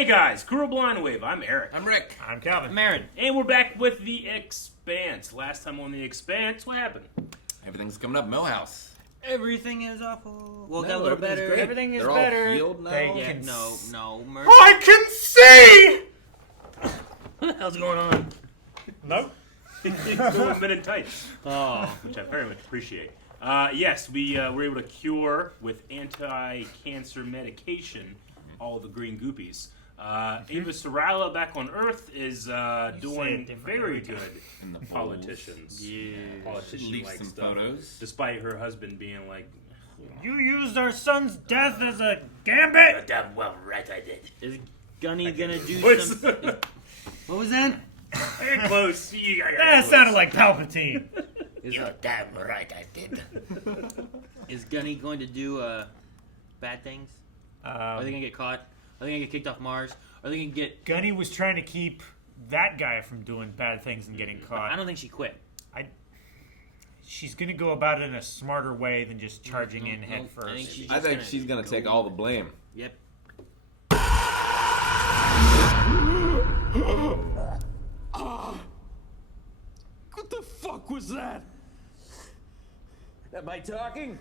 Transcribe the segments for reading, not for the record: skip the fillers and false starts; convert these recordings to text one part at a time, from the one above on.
Hey guys, Crew Blind Wave. I'm Eric. I'm Rick. I'm Calvin. I'm Aaron. And we're back with the Expanse. Last time on the Expanse, what happened? Everything's coming up, Millhouse. Everything is awful. Well, No, got a little everything's better. great. Everything is They're better. all healed now. They Yeah, can no. Mercy. I can see! What the hell's going on? Nope. He's going men in tights, Oh. which I very much appreciate. Yes, we were able to cure with anti-cancer medication all the green goopies. Amos back on Earth is doing very good. In the Politicians. Yeah. Politician-like Leaked some stuff. photos. Despite her husband being like, You used our son's death as a gambit? damn well right I did. Is Gunny gonna do Voice. some... What was that? Very close. That sounded like Palpatine. You're damn right I did. Is Gunny going to do bad things? Are they gonna get caught? Are they gonna get kicked off Mars? Are they gonna get... Gunny was trying to keep that guy from doing bad things and getting caught. I don't think she quit. She's going to go about it in a smarter way than just charging in head I think first. she's I just think she's gonna take all the blame. Yep. What the fuck was that? Am I talking?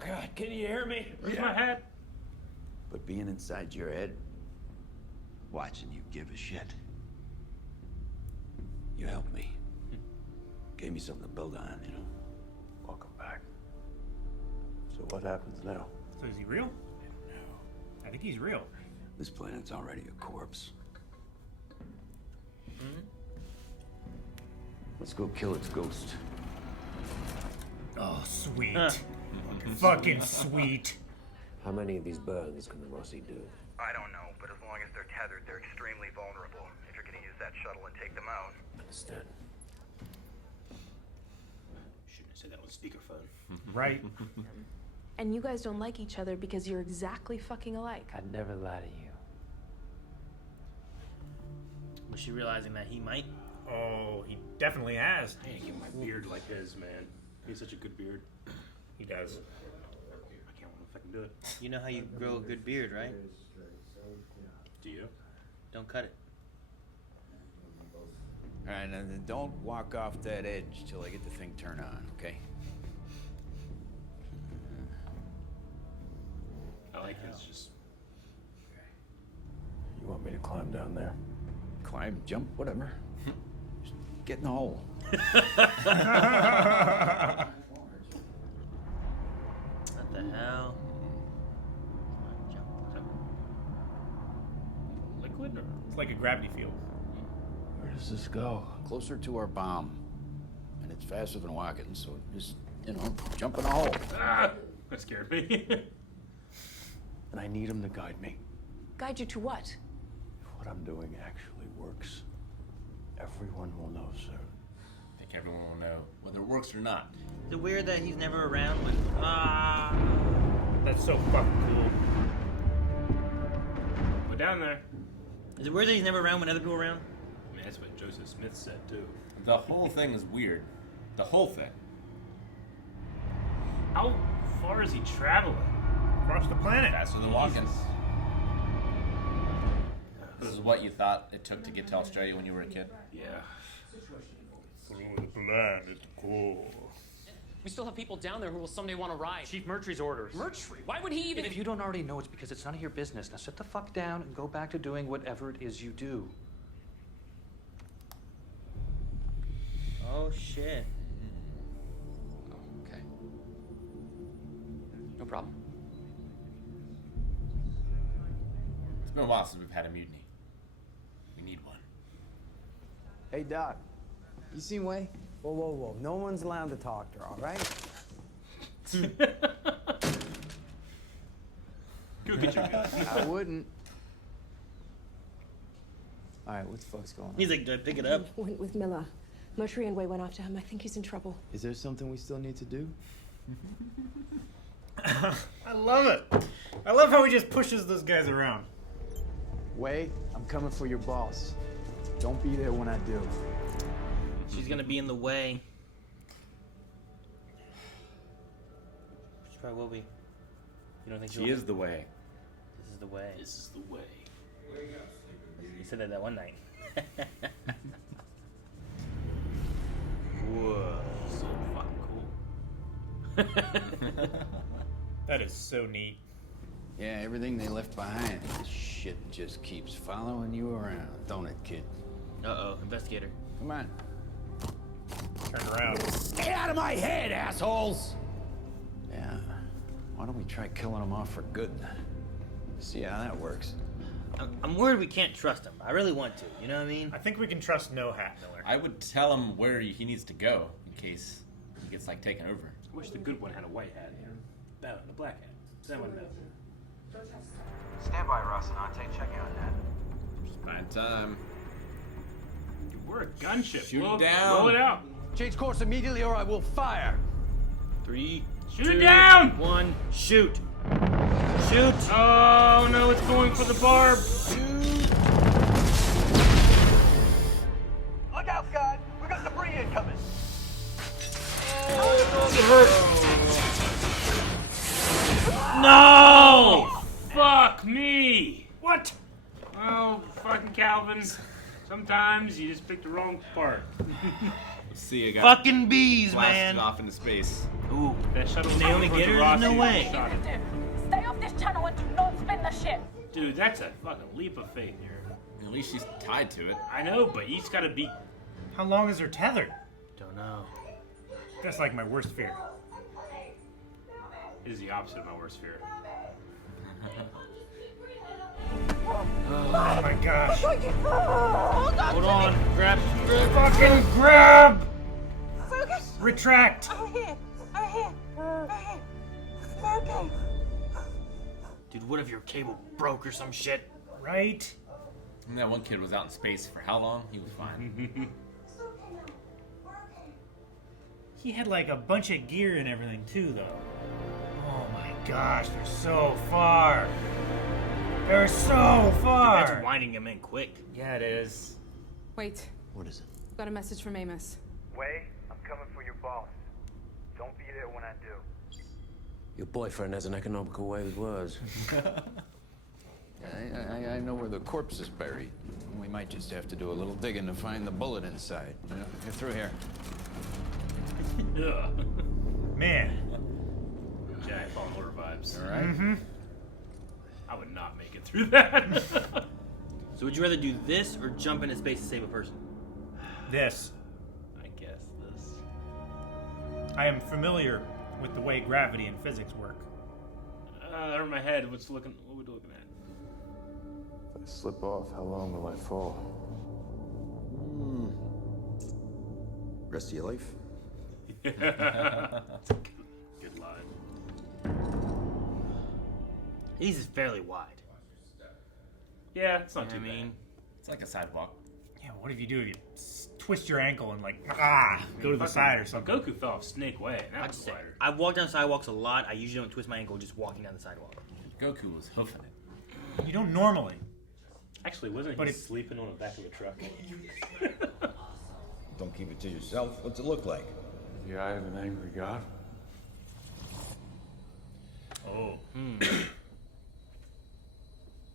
God, can you hear me? Where's my hat? But being inside your head, watching you give a shit. You helped me. Gave me something to build on, you know. Welcome back. So what happens now? So is he real? I think he's real. This planet's already a corpse. Let's go kill its ghost. Oh, sweet. Fucking sweet. How many of these burns can the Rossi do? I don't know, but as long as they're tethered, they're extremely vulnerable. If you're gonna use that shuttle and take them out. Understood. Shouldn't have said that on speakerphone. Right? And you guys don't like each other because you're exactly fucking alike. I'd never lie to you. Was she realizing that he might? Oh, he definitely has. I can't get my beard like his, man. He's such a good beard. He does. I can't if I can do it. You know how you grow a good beard, right? Do you? Don't cut it. All right, now then don't walk off that edge till I get the thing turned on, okay? I like his just. You want me to climb down there? Climb, jump, whatever. Just get in the hole. What the hell? Liquid or? It's like a gravity field. Where does this go? Closer to our bomb. And it's faster than walking, so just, you know, jump in the hole. Ah! That scared me. And I need him to guide me. Guide you to what? If what I'm doing actually works, everyone will know soon. I think everyone will know whether it works or not. Is it weird that he's never around when... That's so fucking cool. Go down there. Is it weird that he's never around when other people are around? I mean, that's what Joseph Smith said, too. The whole thing is weird. The whole thing. How far is he traveling? Across the planet. Faster than walking. This is what you thought it took to get to Australia when you were a kid? Yeah. Through the planet core. We still have people down there who will someday want to ride. Chief Murtry's orders. Murtry? Why would he even... If you don't already know, it's because it's none of your business. Now sit the fuck down and go back to doing whatever it is you do. Oh, shit. Okay. No problem. It's been a while since we've had a mutiny. We need one. Hey, Doc. You seen Way? Whoa, whoa, whoa. No one's allowed to talk to her, all right? Go get your gun. I wouldn't. All right, what the fuck's going on? He's like, do I pick it up? Went with Miller. Murtry and Way went after him. I think he's in trouble. Is there something we still need to do? I love it. I love how he just pushes those guys around. Way, I'm coming for your boss. Don't be there when I do. She's gonna be in the way. She probably will be. You don't think She is the way. This is the way. This is the way. said that one night. Whoa. So fucking cool. That is so neat. Yeah, everything they left behind. This shit just keeps following you around, don't it, kid? Uh-oh, investigator. Come on. Turn around. Stay out of my head, assholes! Yeah. Why don't we try killing them off for good? See how that works. I'm worried we can't trust him. I really want to, you know what I mean? I think we can trust No Hat Miller. I would tell him where he needs to go in case he gets like taken over. I wish the good one had a white hat. That one, the black hat. That one, no. Stand by, Rocinante. Checking on that. Fine time. Dude, we're a gunship. Shoot Blow- it down. Blow it out. Change course immediately or I will fire. 3, Shoot 2, it down! 1, shoot! Shoot! Oh no, it's going for the barb. Look out, guys! We got debris incoming. No! Fuck me! What? Oh, fucking Calvin. Sometimes you just pick the wrong part. See you guys. Fucking bees, Blasted man! off into space. Ooh, That shuttle Can they only get her? Rossi No way. shot it. Stay off this channel and do not spin the ship. Dude, that's a fucking leap of faith here. At least she's tied to it. I know, but he's got to be. How long is her tethered? don't know. That's like my worst fear. It is the opposite of my worst fear. Oh my gosh. Hold on, grab. Fucking grab! Focus. Retract! I'm here. I'm here. I'm here. Okay. Dude, what if your cable broke or some shit? Right? And that one kid was out in space for how long? He was fine. He had like a bunch of gear and everything too, though. Oh my gosh, they're so far. They're so far. Dude, that's winding him in quick. Yeah, it is. Wait. What is it? Got a message from Amos. Way, I'm coming for your boss. Don't be there when I do. Your boyfriend has an economical way with words. I know where the corpse is buried. We might just have to do a little digging to find the bullet inside. Get through here. Ugh. Man. Jack Paul Horror vibes. All right. Mm-hmm. I would not make it through that. So would you rather do this or jump into space to save a person? This. I guess this. I am familiar with the way gravity and physics work. That hurt my head. What we looking at? If I slip off, how long will I fall? Rest of your life? That's a good line. These is fairly wide. Yeah, it's not too I mean, bad. It's like a sidewalk. Yeah, what if you do? You twist your ankle and like, go to the Fucking side or something. Goku fell off Snake Way. And that I'd was say wider. I've walked down sidewalks a lot. I usually don't twist my ankle just walking down the sidewalk. Goku was hoofing it. You don't normally. Actually, wasn't But he it- sleeping on the back of the truck? Don't keep it to yourself. What's it look like? The eye of an angry god? Oh.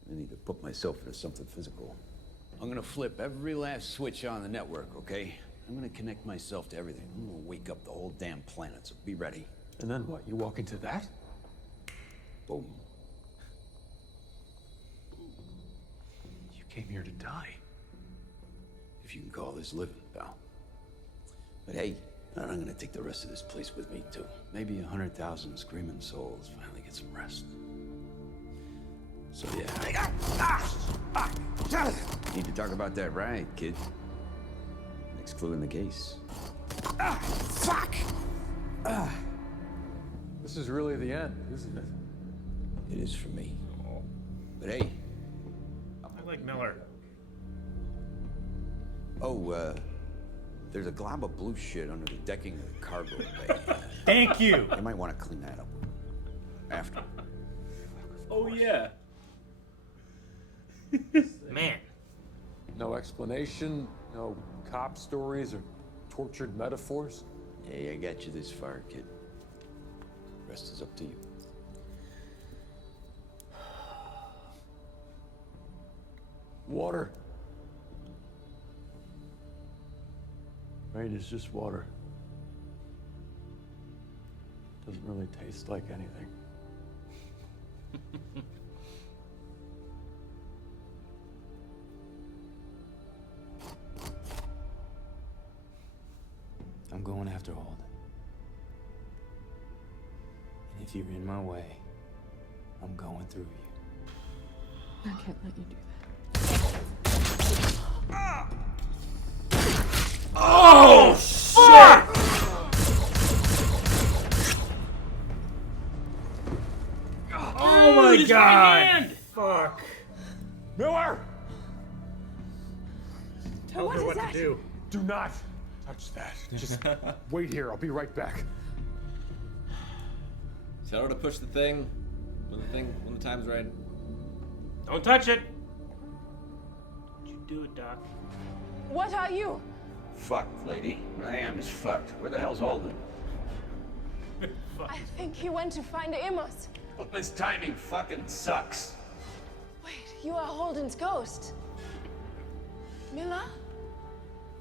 I need to put myself into something physical. I'm gonna flip every last switch on the network, okay? I'm gonna connect myself to everything. I'm gonna wake up the whole damn planet, so be ready. And then what? You walk into that? Boom. You came here to die. If you can call this living, pal. But hey, I'm gonna take the rest of this place with me, too. Maybe 100,000 screaming souls finally get some rest. So yeah. Need to talk about that ride, kid. Next clue in the case. This is really the end, isn't it? It is for me. But hey. I like Miller. Oh, there's a glob of blue shit under the decking of the cargo bay. Thank you. You might want to clean that up. After. Oh yeah. Man. No explanation, no cop stories or tortured metaphors? Hey, I got you this far, kid. Rest is up to you. Water. Rain is just water. Doesn't really taste like anything. I'm going after Holden. And if you're in my way, I'm going through you. I can't let you do Oh, shit! Oh my Dude, god! Fuck. Miller! Tell her what to do. Do not touch that. Just wait here. I'll be right back. Tell her to push the thing when the time's right. Don't touch it! Did you do it, Doc? What are you? Fucked, lady. I am as fucked. Where the hell's Holden? I think he went to find Amos. Well, this timing fucking sucks. Wait, you are Holden's ghost. Miller?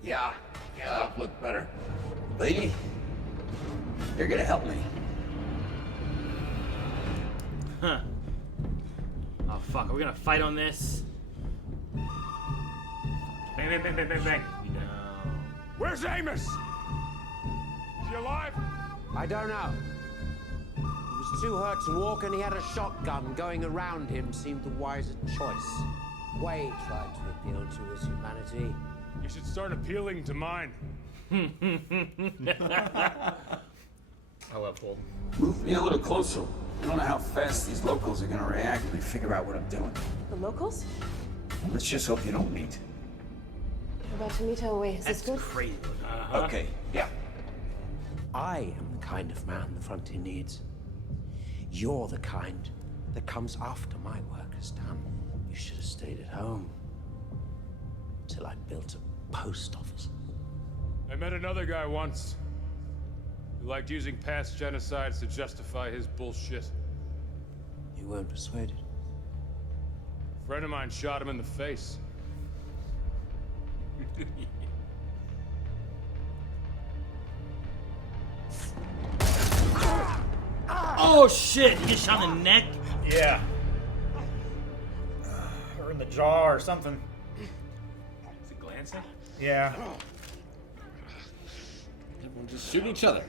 Yeah, I'll look better. Lady, you're gonna help me. Huh. Oh fuck, are we gonna fight on this? Bang, bang, bang, bang, bang, bang. No. Where's Amos? Is he alive? I don't know. He was too hurt to walk and he had a shotgun. Going around him seemed the wiser choice. Wade tried to appeal to his humanity. You should start appealing to mine. I love Holden. Move me a little closer. I don't know how fast these locals are gonna react when they figure out what I'm doing. The locals? Let's just hope you don't meet. We're about to meet our way. Is this good? Crazy. Okay, yeah. I am the kind of man the Frontier needs. You're the kind that comes after my work is done. You should have stayed at home till I built a post office. I met another guy once who liked using past genocides to justify his bullshit. You weren't persuaded. A friend of mine shot him in the face. Oh shit! He gets shot in the neck? Yeah. Or in the jaw or something. Is it glancing? Yeah. Everyone just shooting each other.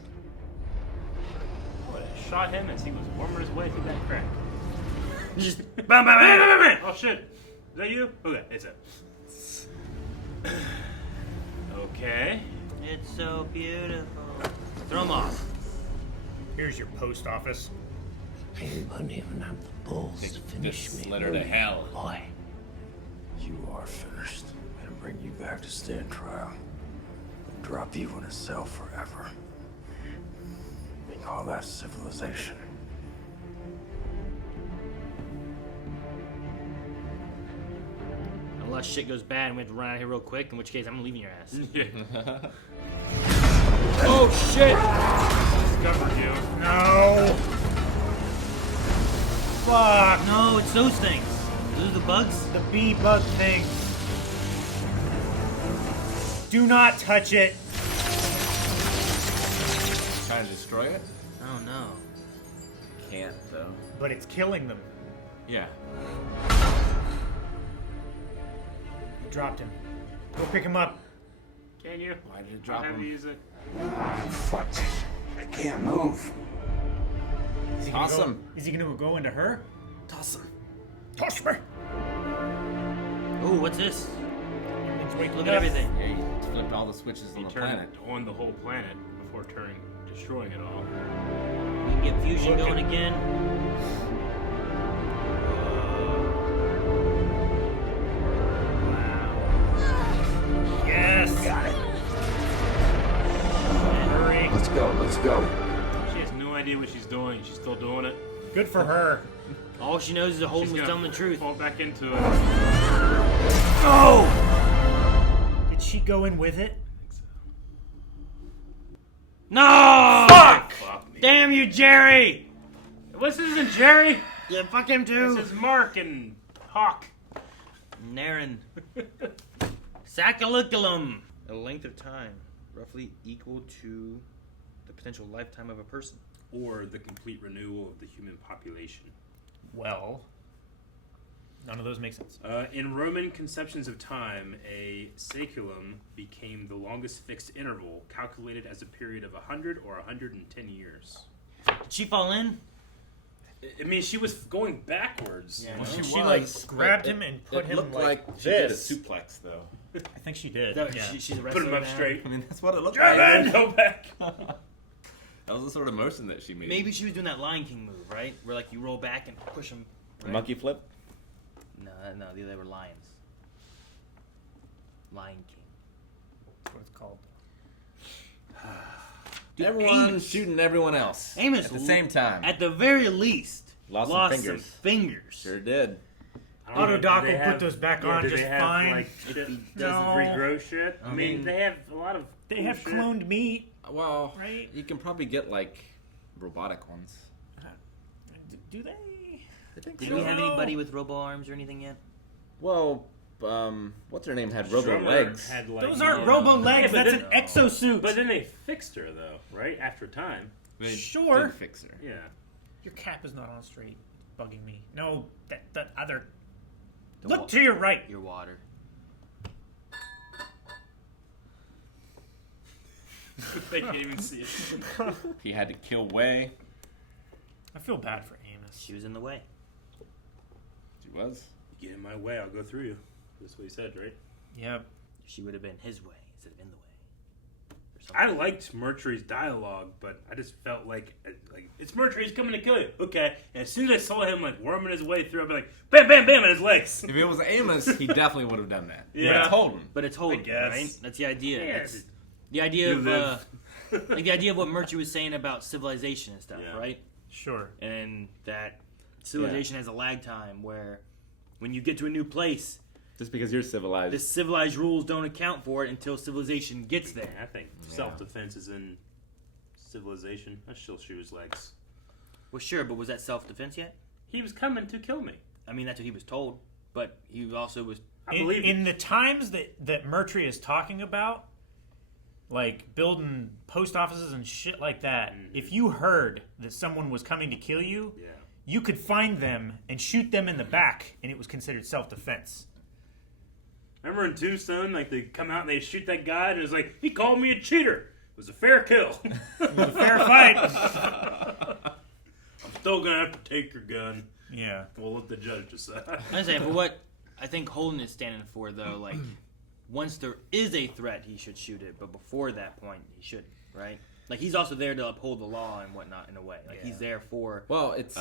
I would have shot him as he was worming his way through that crack. Just bam, bam, bam, bam, bam. Oh shit. Is that you? Okay, it's it. Okay. It's so beautiful. Throw him off. Here's your post office. I won't even have the balls to finish This me. letter to hell. Boy. You are finished. I'm gonna bring you back to stand trial. And drop you in a cell forever. We call that civilization. Unless shit goes bad and we have to run out of here real quick, in which case I'm leaving your ass. Oh shit! Discovered you. No. Fuck. No, it's those things. Those are the bugs? The bee bug thing. Do not touch it. Trying to destroy it? Oh no. Can't though. But it's killing them. Yeah. You dropped him. Go pick him up. Can you? Why did it drop Have him? you use it? Fuck. I can't move. Is he Toss gonna go, him. Is he gonna go into her? Toss him. Toss me. Oh, what's this? Everything's waking Look up. at everything. Yeah, he flipped all the switches He on the turned planet. on the whole planet before destroying it all. We can get fusion Look going at- again. Yes. Got it. Hurry. Let's go, let's go. She has no idea what she's doing. She's still doing it. Good for her. All she knows is that Holden She's was gonna telling the truth. Fall back into it. Oh! Did she go in with it? No! Fuck! Fuck me. Damn you, Jerry! This isn't Jerry. Yeah, fuck him too. This is Mark and Hawk. Naren. Saeculum. A length of time. roughly equal to the potential lifetime of a person. Or the complete renewal of the human population. Well, none of those make sense. In Roman conceptions of time, a saeculum became the longest fixed interval, calculated as a period of 100 or 110 years. Did she fall in? I mean, she was going backwards. Yeah, you know? She like grabbed him and put it him looked like she did a this. suplex, though. I think she did. That- Yeah. she's a Put wrestler him up now. straight. I mean, that's what it looked German, like. go back. That was the sort of motion that she made. Maybe she was doing that Lion King move, right? Where like you roll back and push them. A monkey flip? No, they were lions. Lion King. That's what it's called. Dude, Everyone Amos. shooting everyone else Amos at the same time. At the very least, Lost some fingers. Sure did. Autodoc will put those back on do just they have, fine. Like, shit If he doesn't No. regrow shit. I mean, mean, they have a lot of. They cool have shit. cloned meat. Well, Right? you can probably get like robotic ones. Do they? I think Did so. we have anybody with robo arms or anything yet? Well, what's her name had robo Drummer legs. had, like, Those aren't robo legs. but That's then- an exosuit. But then they fixed her though, right? After time. They Sure. did fix her. Yeah. Your cap is not on straight. It's bugging me. No, that other. The Look to your right. Your water. They can't even see it. He had to kill Way. I feel bad for Amos. She was in the way. She was. You get in my way, I'll go through you. That's what he said, right? Yep. She would have been his way instead of in the way. I liked Mercury's dialogue, but I just felt like it's Mercury's coming to kill you. Okay. And as soon as I saw him like worming his way through, I'd be like, bam, bam, bam, at his legs. If it was Amos, he definitely would have done that. Yeah. But it's Holden. But it's Holden, guess. right? That's the idea. Yeah. That's the idea You of live. like the idea of what Mercury was saying about civilization and stuff, Yeah. right? Sure. And that civilization has a lag time where when you get to a new place, Just because you're civilized. the civilized rules don't account for it until civilization gets there. I think self-defense is in civilization. I still shoot his legs. Well, sure, but was that self-defense yet? He was coming to kill me. I mean, that's what he was told, but he also was. I believe in the times that Mercury is talking about, like building post offices and shit like that, if you heard that someone was coming to kill you, you could find them and shoot them in the back, and it was considered self-defense. Remember in Tombstone, like they come out and they shoot that guy, and it's like he called me a cheater. It was a fair kill. It was a fair fight. I'm still gonna have to take your gun. Yeah. We'll let the judge decide. I'm saying, for what I think Holden is standing for, though, like once there is a threat, he should shoot it, but before that point, he shouldn't, right? Like he's also there to uphold the law and whatnot in a way. Like he's there for it's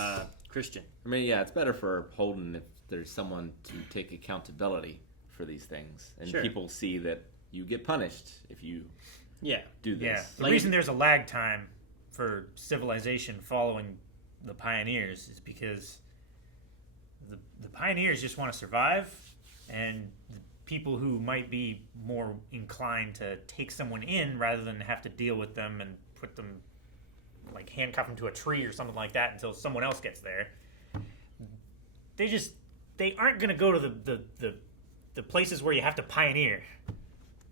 Christian. I mean, yeah, it's better for Holden if there's someone to take accountability for these things, and Sure. people see that you get punished if you do this. Yeah. The reason there's a lag time for civilization following the pioneers is because the pioneers just want to survive, and the people who might be more inclined to take someone in rather than have to deal with them and put them, like handcuff them to a tree or something like that until someone else gets there, they aren't going to go to the places where you have to pioneer,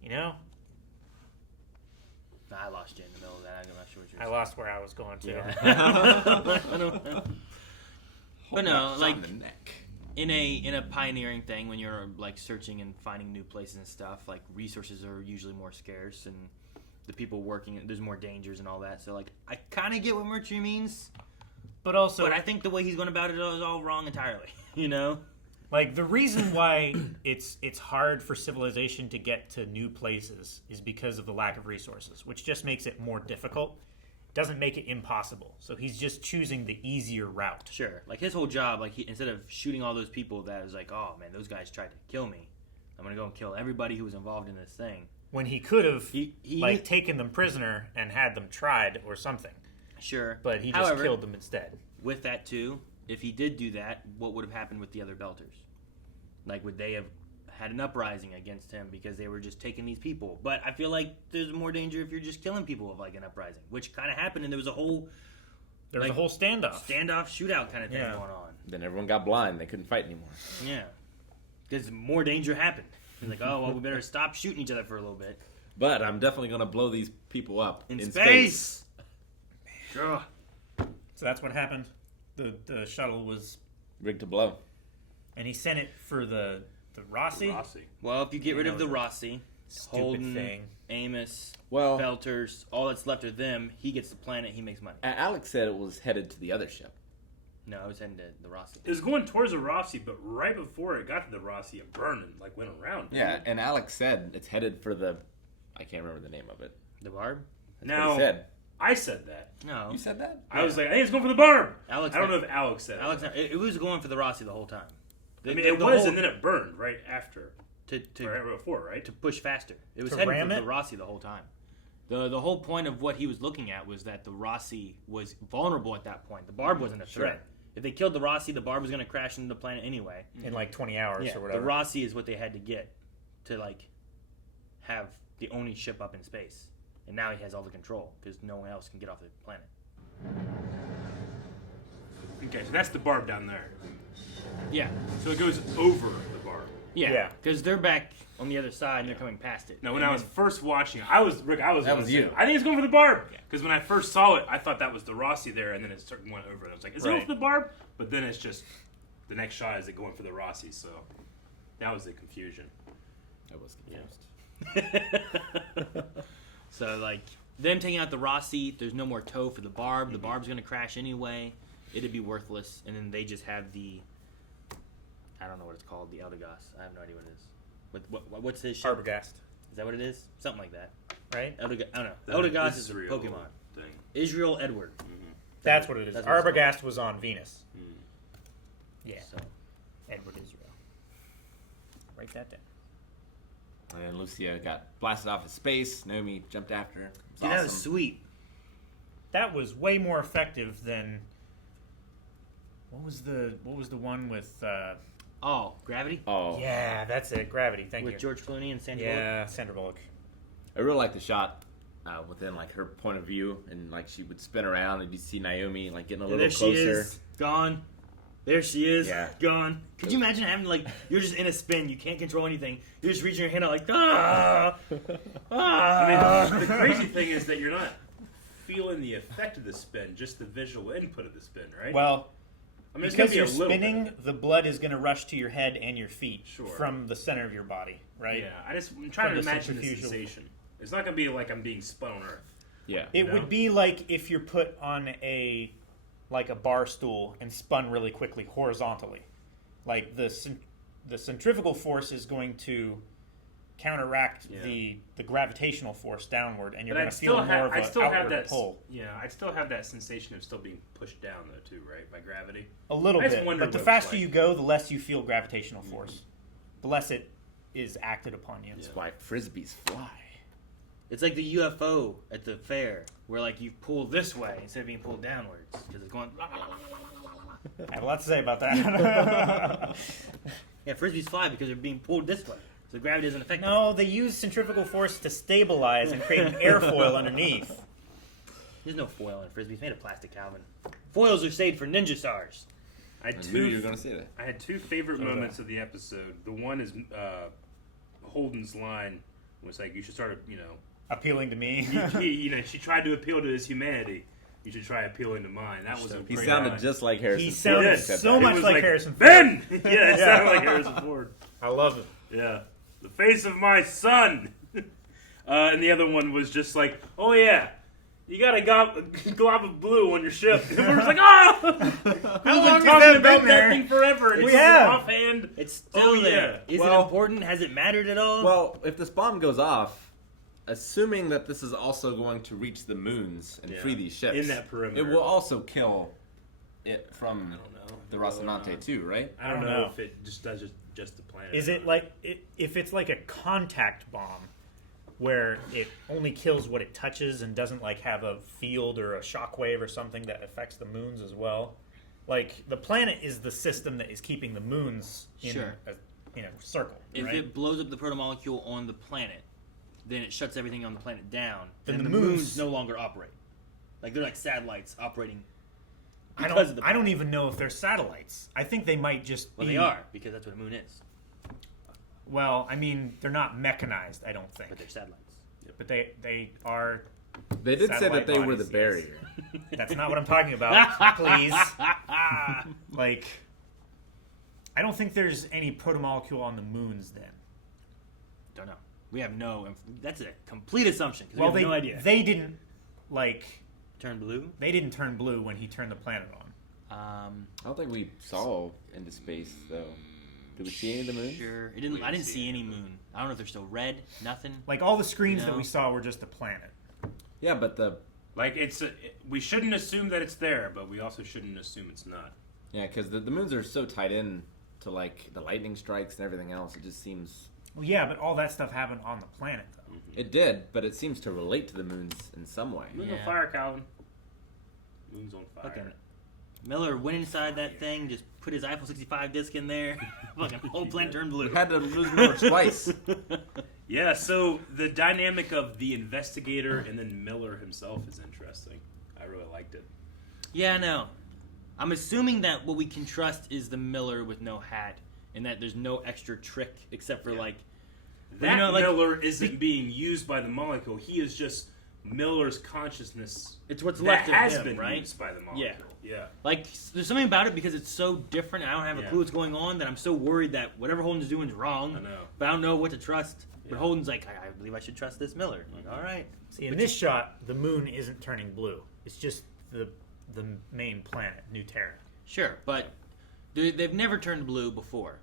you know? I lost you in the middle of that. I'm not sure what you're I saying. lost where I was going to. Yeah. But no, It's like on the neck. in a pioneering thing, when you're like searching and finding new places and stuff, like resources are usually more scarce, and the people working, there's more dangers and all that. So like, I kind of get what Mercury means, but I think the way he's going about it is all wrong entirely. You know, like the reason why it's hard for civilization to get to new places is because of the lack of resources, which just makes it more difficult. Doesn't make it impossible. So he's just choosing the easier route. Sure. Like his whole job, like instead of shooting all those people that was like, oh man, those guys tried to kill me, I'm gonna go and kill everybody who was involved in this thing. When he could have he taken them prisoner and had them tried or something. Sure. But he just killed them instead. With that too, if he did do that, what would have happened with the other Belters? Like, would they have had an uprising against him because they were just taking these people? But I feel like there's more danger if you're just killing people of like an uprising, which kind of happened, and there was a whole standoff shootout kind of thing going on. Then everyone got blind; they couldn't fight anymore. Yeah, because more danger happened. It's like, oh well, we better stop shooting each other for a little bit. But I'm definitely going to blow these people up In in space. Ugh. So that's what happened. The shuttle was rigged to blow. And he sent it for the Rossi. Well, if you get rid of the Rossi, stupid Holden, thing. Amos, Well- Belters, all that's left of them, he gets the planet, he makes money. Alex said it was headed to the other ship. No, I was heading to the Rossi. It was going towards the Rossi, but right before it got to the Rossi, it burned and like went around. Yeah, and Alex said it's headed for the... I can't remember the name of it. The Barb? That's Now, what he said. I said that. No. You said that? I was like, I think it's going for the Barb. Alex, I don't know if Alex said it was going for the Rossi the whole time. I mean, it was, and then it burned right after. Right before, right? To push faster. It was To heading ram for it? the Rossi the whole time. The whole point of what he was looking at was that the Rossi was vulnerable at that point. The Barb wasn't a threat. Sure. If they killed the Rossi, the Barb was going to crash into the planet anyway. In like 20 hours Yeah, or whatever. the Rossi is what they had to get to like have the only ship up in space. And now he has all the control because no one else can get off the planet. Okay, so that's the Barb down there. Yeah. So it goes over the Barb. Yeah. Because they're back on the other side and they're coming past it. Now, when And I was then- first watching, I was That gonna was say, you. I think it's going for the Barb because when I first saw it, I thought that was the Rossi there, and then it started went over. And I was like, is it going Right. for the Barb? But then it's just the next shot is it going for the Rossi. So that was the confusion. I was confused. So, like, them taking out the Rossi, there's no more tow for the Barb. The Barb's going to crash anyway. It'd be worthless. And then they just have the... I don't know what it's called. The Eldegoss. I have no idea what it is. What's his ship? Arbogast. Is that what it is? Something like that. Right? I don't know. The Eldegoss is a Israel Pokemon. thing. Israel Edward. That's what it is. That's what it's called. Arbogast was on Venus. Yeah. So, Edward Israel. Write that down. And then Lucia got blasted off of space. Naomi jumped after her. It was dude, that was awesome. sweet. That was way more effective than what was the one with Gravity? Oh. Yeah, that's it. Gravity. Thank With you. George Clooney and Sandra Bullock? Yeah, Sandra Bullock. I really like the shot within like her point of view, and like she would spin around and you see Naomi like getting a little There closer. she is. Gone. There she is. Yeah. Gone. Could you imagine having like you're just in a spin, you can't control anything. You're just reaching your hand out like ah. I mean, the crazy thing is that you're not feeling the effect of the spin, just the visual input of the spin, right? Well, I mean, it's because gonna be you're a little spinning, bit. the blood is going to rush to your head and your feet Sure. from the center of your body, right? Yeah, I'm trying From to the imagine the centrifugal- sensation. It's not gonna be like I'm being spun on Earth. Yeah. It No. would be like if you're put on a bar stool and spun really quickly horizontally. Like the centrifugal force is going to counteract the gravitational force downward, and you're But going to feel more of I'd an still have outward that pull. Yeah, I'd still have that sensation of still being pushed down though too, right, by gravity. A little I just bit, wonder but the what it's faster like. you go, the less you feel gravitational force. The less it is acted upon you. That's why frisbees fly. It's like the UFO at the fair, where like you pull this way instead of being pulled downwards because it's going. I have a lot to say about that. Yeah, frisbees fly because they're being pulled this way, so gravity doesn't affect them. No, they use centrifugal force to stabilize and create an airfoil underneath. There's no foil in frisbees. Made of plastic, Calvin. Foils are saved for ninja stars. I knew you were gonna say that. I had two favorite moments of the episode. The one is Holden's line was like, "You should start, appealing to me." She tried to appeal to his humanity. You should try appealing to mine. That was a He great sounded line. just like Harrison He Ford. sounded He said so that. much It was like Harrison Ford. Ben! Yeah, it sounded like Harrison Ford. I love it. Yeah. The face of my son. And the other one was just like, oh yeah, you got a glob of blue on your ship. And we're just like, oh! How We've long been has talking that about been that there? thing forever. And We it's have. offhand. It's still there. Is Well- it important? Has it mattered at all? Well, if this bomb goes off, assuming that this is also going to reach the moons and Yeah. free these ships, In that perimeter. it will also kill it from the Rocinante too, right? I don't know if it just does just the planet. Is it like if it's like a contact bomb, where it only kills what it touches and doesn't like have a field or a shockwave or something that affects the moons as well? Like the planet is the system that is keeping the moons in Sure. a circle. If right? it blows up the protomolecule on the planet, then it shuts everything on the planet down. Then and the the moons moons- no longer operate. Like they're like satellites operating. I Because of the don't. I don't even know if they're satellites. I think they might just Well, be. they are because that's what a moon is. Well, I mean, they're not mechanized. I don't think. But they're satellites. But they are. They did say satellite that they were bodies, the barrier. yes. That's not what I'm talking about. Please. Like, I don't think there's any protomolecule on the moons then. Don't know. We have no. That's a complete assumption. Well, we have no idea. They didn't turn blue. They didn't turn blue when he turned the planet on. I don't think we saw into space though. Did we see any of the moons? Sure. It didn't. I didn't see any moon. I don't know if they're still red. Nothing. Like all the screens that we saw were just the planet. Yeah, but we shouldn't assume that it's there, but we also shouldn't assume it's not. Yeah, because the moons are so tied in to like the lightning strikes and everything else. It just seems. Well, yeah, but all that stuff happened on the planet, though. It did, but it seems to relate to the moons in some way. Moon's on fire, Calvin. Moon's on fire. Fucking Miller went inside that thing, just put his iPhone 65 disc in there. Fucking whole planet turned blue. We had to lose Miller twice. Yeah, so the dynamic of the investigator and then Miller himself is interesting. I really liked it. Yeah, I know. I'm assuming that what we can trust is the Miller with no hat, and that there's no extra trick except for like that Miller isn't being used by the molecule. He is just Miller's consciousness. It's what's that left of has him, been right? used by the molecule. Yeah. Like there's something about it because it's so different. And I don't have a clue what's going on. That I'm so worried that whatever Holden's doing is wrong. I know. But I don't know what to trust. But Holden's like, I believe I should trust this Miller. I'm like, all right. See, in this shot, the moon isn't turning blue. It's just the main planet, New Terra. Sure, but they've never turned blue before.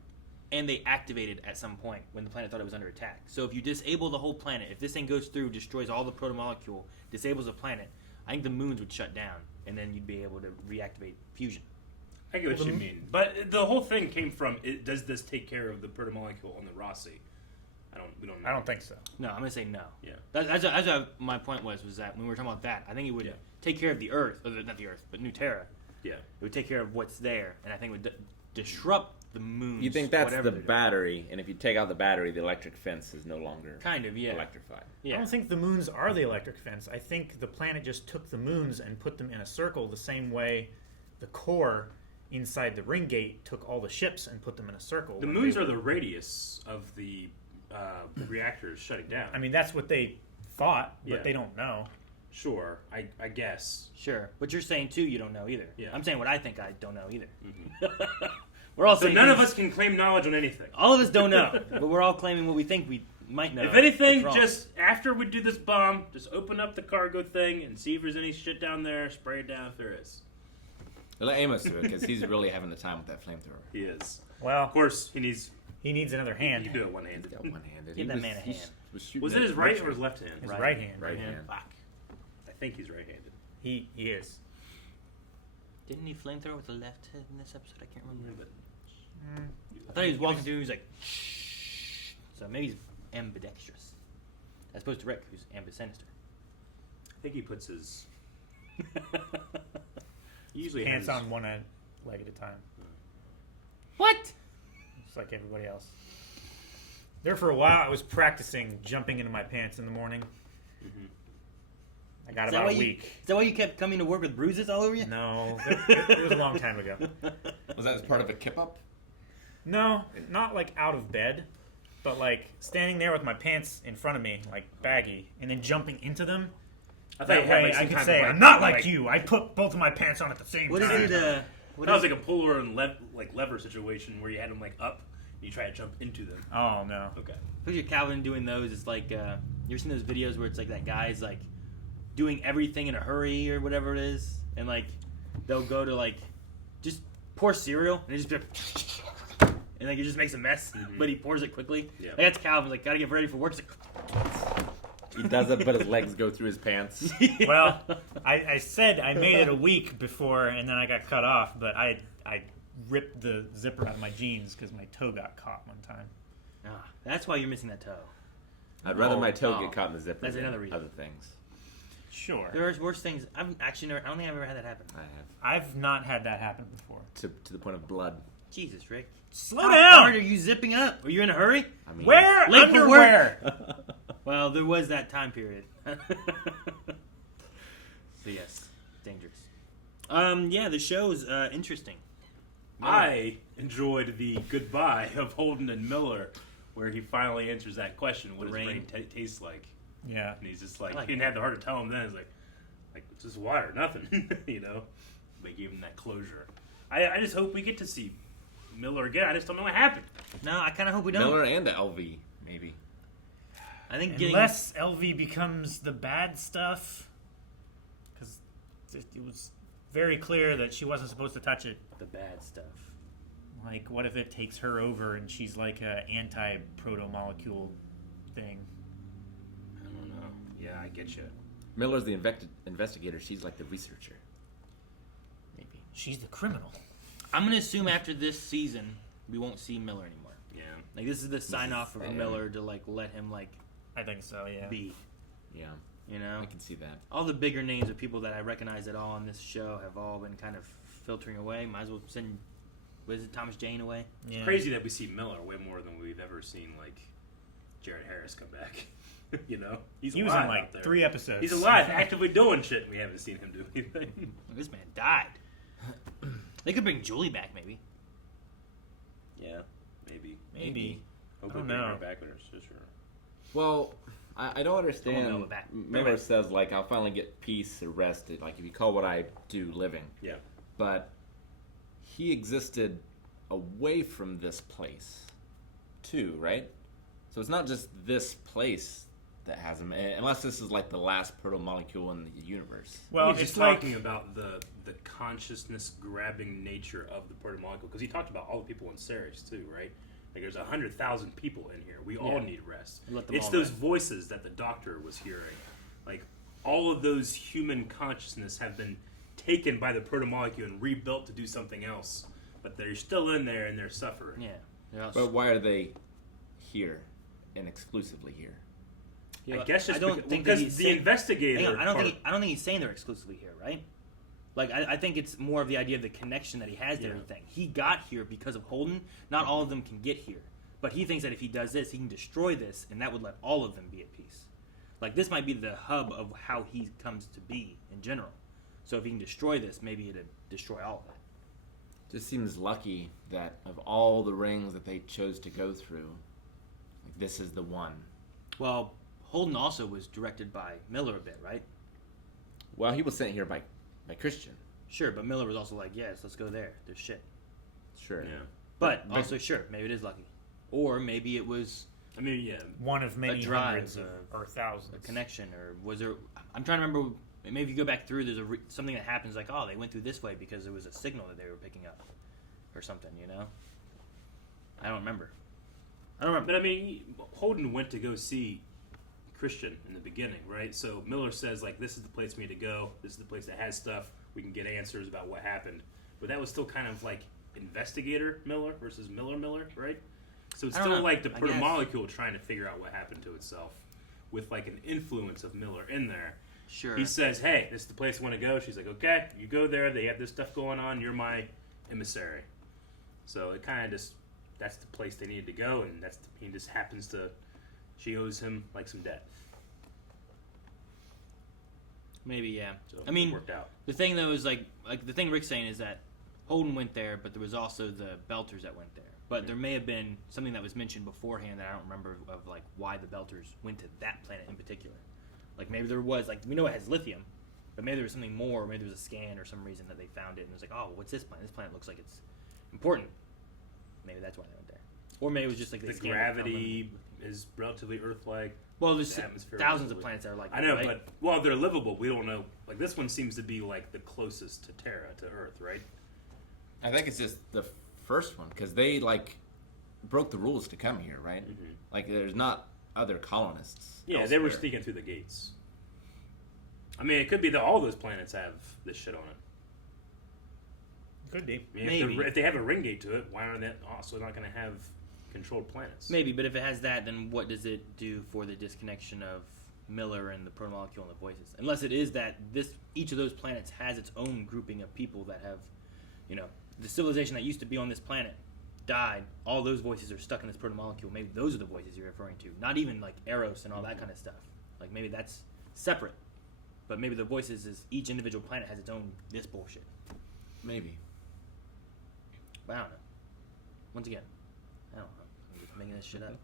And they activated at some point when the planet thought it was under attack. So if you disable the whole planet, if this thing goes through, destroys all the protomolecule, disables the planet, I think the moons would shut down, and then you'd be able to reactivate fusion. I get what you mean. But the whole thing came from, does this take care of the protomolecule on the Rossi? We don't know. I don't think so. No, I'm going to say no. Yeah. That's what my point was that when we were talking about that, I think it would take care of the Earth, or not the Earth, but New Terra. Yeah. It would take care of what's there, and I think it would disrupt the moons. You think that's whatever the battery, and if you take out the battery, the electric fence is no longer electrified. I don't think the moons are the electric fence. I think the planet just took the moons and put them in a circle the same way the core inside the ring gate took all the ships and put them in a circle. The moons are the radius of the reactors shutting down. I mean, that's what they thought, but Yeah. they don't know. Sure, I guess. Sure. But you're saying, too, you don't know either. Yeah. I'm saying what I think I don't know either. Mm-hmm. We're all So saying none of things- us can claim knowledge on anything. All of us don't know, but we're all claiming what we think we might know. If anything, It's wrong. just after we do this bomb, just open up the cargo thing and see if there's any shit down there. Spray it down if there is. Let Amos do it, because he's really having the time with that flamethrower. He is. Well, of course, he needs another hand. You do it one-handed. He's got one-handed. Give that man a hand. Was it his right or his left hand? His right hand. Right hand. Fuck. I think he's right-handed. He is. Didn't he flamethrower with the left hand in this episode? I can't remember. But Mm. I thought he was walking through. He was like, shh. So maybe he's ambidextrous, as opposed to Rick, who's ambisinister. I think he puts his he usually Pants has on one leg at a time. What? Just like everybody else. There for a while, I was practicing jumping into my pants in the morning. Mm-hmm. I got Is that about why a you- week. Is that why you kept coming to work with bruises all over you? No, it was a long time ago. Was that as part of a kip up? No, not like out of bed, but like standing there with my pants in front of me, like baggy, and then jumping into them. I thought That you had, way like, some I could kind say, of, like, I'm not like like- you. I put both of my pants on at the same What is time. it? That was like a puller and lever situation where you had them like up and you try to jump into them. Oh, no. Okay. Picture Calvin doing those. It's like, you ever seen those videos where it's like that guy's like doing everything in a hurry or whatever it is, and like they'll go to like just pour cereal and it just be like, and like it just makes a mess, but he pours it quickly. Yeah. Like, that's Calvin. Like, gotta get ready for work. It's like, He does it, but his legs go through his pants. Well, I said I made it a week before, and then I got cut off, but I ripped the zipper out of my jeans because my toe got caught one time. that's why you're missing that toe. I'd rather my toe Oh. get caught in the zipper That's than another reason. other things. Sure. There's worse things. I've actually never. I don't think I've ever had that happen. I have. I've not had that happen before. To the point of blood. Jesus, Rick. Slow How down! hard are you zipping up? Are you in a hurry? I mean, Wear Late for underwear! Well, there was that time period. So yes, dangerous. Yeah, the show's interesting. I enjoyed the goodbye of Holden and Miller, where he finally answers that question: what does rain taste like? Yeah. And he's just like, I like he didn't that. have the heart to tell him then. He's like it's just water, nothing, you know. They gave him that closure. I just hope we get to see Miller again. I just don't know what happened. No, I kind of hope we don't. Miller and LV, maybe. I think unless LV becomes the bad stuff, because it was very clear that she wasn't supposed to touch it. The bad stuff. Like, what if it takes her over and she's like a anti-proto-molecule thing? I don't know. Yeah, I get you. Miller's the investigator. She's like the researcher. Maybe. She's the criminal. I'm going to assume after this season, we won't see Miller anymore. Yeah. Like, this is the sign-off for Miller to, like, let him, like... I think so, yeah. Be. Yeah. You know? I can see that. All the bigger names of people that I recognize at all on this show have all been kind of filtering away. Might as well send... What is it, Thomas Jane away? It's crazy that we see Miller way more than we've ever seen, like, Jared Harris come back. You know? He was alive in, like, out there. 3 episodes. He's alive, actively doing shit, and we haven't seen him do anything. This man died. They could bring Julie back, maybe. Yeah, maybe. Maybe. Hope I we don't bring know. her back with her sister. Well, I don't understand. know about- Miller says, like, I'll finally get peace or rest. Like, if you call what I do living. Yeah. But he existed away from this place, too, right? So it's not just this place that has him, unless this is like the last proto-molecule in the universe. Well, he's just talking about the consciousness grabbing nature of the proto-molecule, because he talked about all the people in Ceres too, right? Like there's 100,000 people in here. We all need rest. It's all those rest. voices that the doctor was hearing. Like all of those human consciousness have been taken by the proto-molecule and rebuilt to do something else, but they're still in there and they're suffering. Yeah. But why are they here and exclusively here? I guess just I don't because, think because that he's the saying- investigator. Hang on, I don't part- think he's saying they're exclusively here, right? Like I think it's more of the idea of the connection that he has to everything. He got here because of Holden. Not all of them can get here, but he thinks that if he does this, he can destroy this, and that would let all of them be at peace. Like this might be the hub of how he comes to be in general. So if he can destroy this, maybe it'd destroy all of that. Just seems lucky that of all the rings that they chose to go through, like, this is the one. Well, Holden also was directed by Miller a bit, right? Well, he was sent here by Christian. Sure, but Miller was also like, yes, let's go there. There's shit. Sure. Yeah. But also, sure, maybe it is lucky. Or maybe it was... I mean, yeah. One of many a drive, hundreds or thousands. A connection, or was there... I'm trying to remember... Maybe if you go back through, there's something that happens like, oh, they went through this way because it was a signal that they were picking up. Or something, you know? I don't remember. But I mean, Holden went to go see Christian in the beginning, right? So Miller says, like, this is the place for me to go. This is the place that has stuff. We can get answers about what happened. But that was still kind of like investigator Miller versus Miller, right? So it's I don't still know. like the I guess. proto-molecule trying to figure out what happened to itself with like an influence of Miller in there. Sure. He says, hey, this is the place I want to go. She's like, okay, you go there. They have this stuff going on. You're my emissary. So it kind of just, that's the place they needed to go, and he just happens to, she owes him like some debt. Maybe, yeah. So I mean, it worked out. the thing though is like the thing Rick's saying is that Holden went there, but there was also the Belters that went there. But there may have been something that was mentioned beforehand that I don't remember of like why the Belters went to that planet in particular. Like maybe there was like we know it has lithium, but maybe there was something more. Or maybe there was a scan or some reason that they found it and it was like, oh, what's this planet? This planet looks like it's important. Maybe that's why they went there. Or maybe it was just like they The scanned it, found gravity is relatively Earth-like. Well, there's the atmosphere thousands is of planets that are like I that, know, right? but while they're livable, we don't know. Like this one seems to be like the closest to Terra, to Earth, right? I think it's just the first one because they like broke the rules to come here, right? Mm-hmm. Like there's not other colonists. Yeah, they were elsewhere. sneaking through the gates. I mean, it could be that all those planets have this shit on it. Could be. I mean, Maybe. if they have a ring gate to it, why are they also not going to have controlled planets? Maybe, but if it has that, then what does it do for the disconnection of Miller and the proto-molecule and the voices? Unless it is that each of those planets has its own grouping of people that have, the civilization that used to be on this planet died. All those voices are stuck in this proto-molecule. Maybe those are the voices you're referring to. Not even like Eros and all that kind of stuff. Like maybe that's separate. But maybe the voices is each individual planet has its own this bullshit. Maybe. But I don't know. Once again, I don't know. I'm just making this shit up.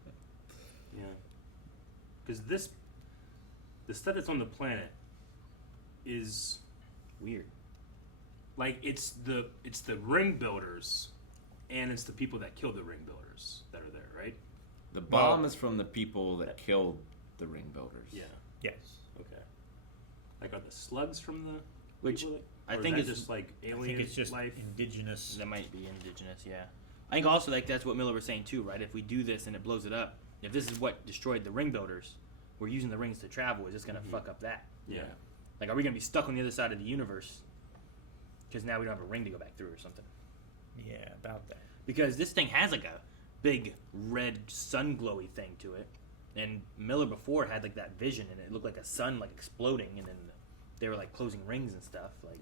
Yeah. Because this the stuff that's on the planet is weird. Like it's the ring builders, and it's the people that killed the ring builders that are there, right? The bomb is from the people that killed the ring builders. Yeah. Yes. Okay. Like, are the slugs from the Which people I or think is that is just like alien I think it's just life. indigenous. That might be indigenous, yeah. I think also like that's what Miller was saying too, right? If we do this and it blows it up, if this is what destroyed the ring builders, we're using the rings to travel. Is this going to fuck up that? Yeah. Like, are we going to be stuck on the other side of the universe because now we don't have a ring to go back through or something? Yeah, about that. Because this thing has like a big red sun glowy thing to it, and Miller before had like that vision, and it looked like a sun like exploding, and then they were like closing rings and stuff. Like,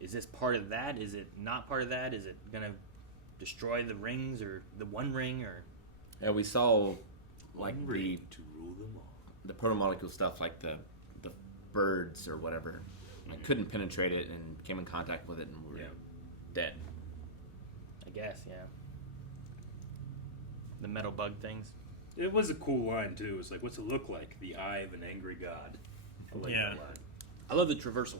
is this part of that? Is it not part of that? Is it going to destroy the rings or the one ring or? Yeah, we saw like One ring to rule them all. the protomolecule stuff, like the birds or whatever, like, couldn't penetrate it and came in contact with it and were dead. I guess, yeah. The metal bug things. It was a cool line too. It was like, what's it look like? The eye of an angry god. I like that line. I love the traversal.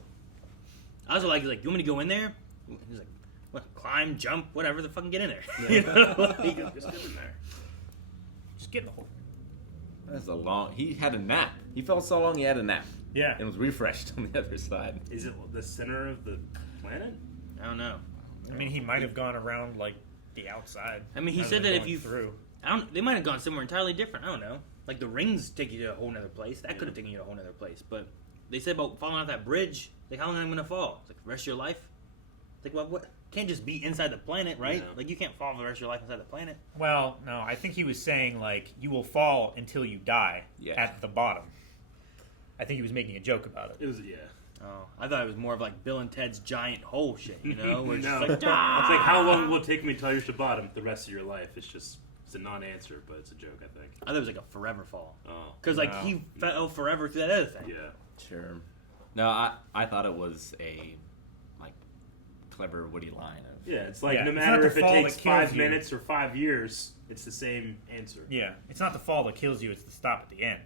I also like, he's like, you want me to go in there? He's like, what, climb, jump, whatever, the fucking get in there. Yeah. You know, like, Just get in there. Just get in the hole. That's a long. He had a nap. He felt so long he had a nap. Yeah. And was refreshed on the other side. Is it the center of the planet? I don't know. I mean, he might have gone around like the outside. I mean, he rather said than that if going you through. they might have gone somewhere entirely different. I don't know. Like the rings take you to a whole nother place. That could have taken you to a whole nother place. But they said about falling off that bridge. Like, how long am I gonna fall? It's like the rest of your life. It's like, well, what? Can't just be inside the planet, right? Yeah. Like, you can't fall for the rest of your life inside the planet. Well, no, I think he was saying like you will fall until you die at the bottom. I think he was making a joke about it. It was Oh, I thought it was more of like Bill and Ted's giant hole shit. You know, where it's no. just like, It's like, how long will it take me to reach the bottom? The rest of your life. It's a non-answer, but it's a joke, I think. I thought it was like a forever fall. Oh, because like he fell forever through that other thing. Yeah, sure. No, I thought it was a like clever, witty line. Yeah, it's like no it's matter not if the it fall takes that kills 5 you. minutes or 5 years, it's the same answer. Yeah, it's not the fall that kills you; it's the stop at the end.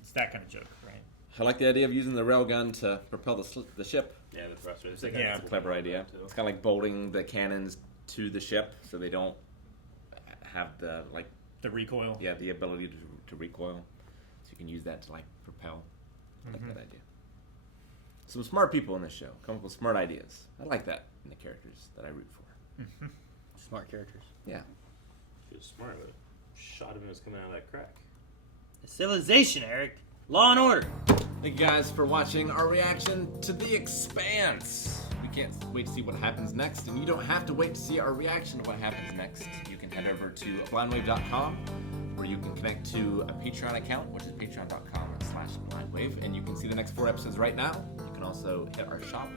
It's that kind of joke, right? I like the idea of using the railgun to propel the ship. Yeah, the thruster. It's like It's a clever idea. It's kind of like bolting the cannons to the ship so they don't have the recoil. Yeah, the ability to recoil. So you can use that to like propel. I like that idea. Some smart people in this show come up with smart ideas. I like that in the characters that I root for. Smart characters. Yeah. If he was smart, but shot him when he was coming out of that crack. Civilization, Eric. Law and order. Thank you guys for watching our reaction to The Expanse. We can't wait to see what happens next, and you don't have to wait to see our reaction to what happens next. You can head over to blindwave.com, where you can connect to a Patreon account, which is patreon.com/blindwave, and you can see the next 4 episodes right now. You can also hit our shop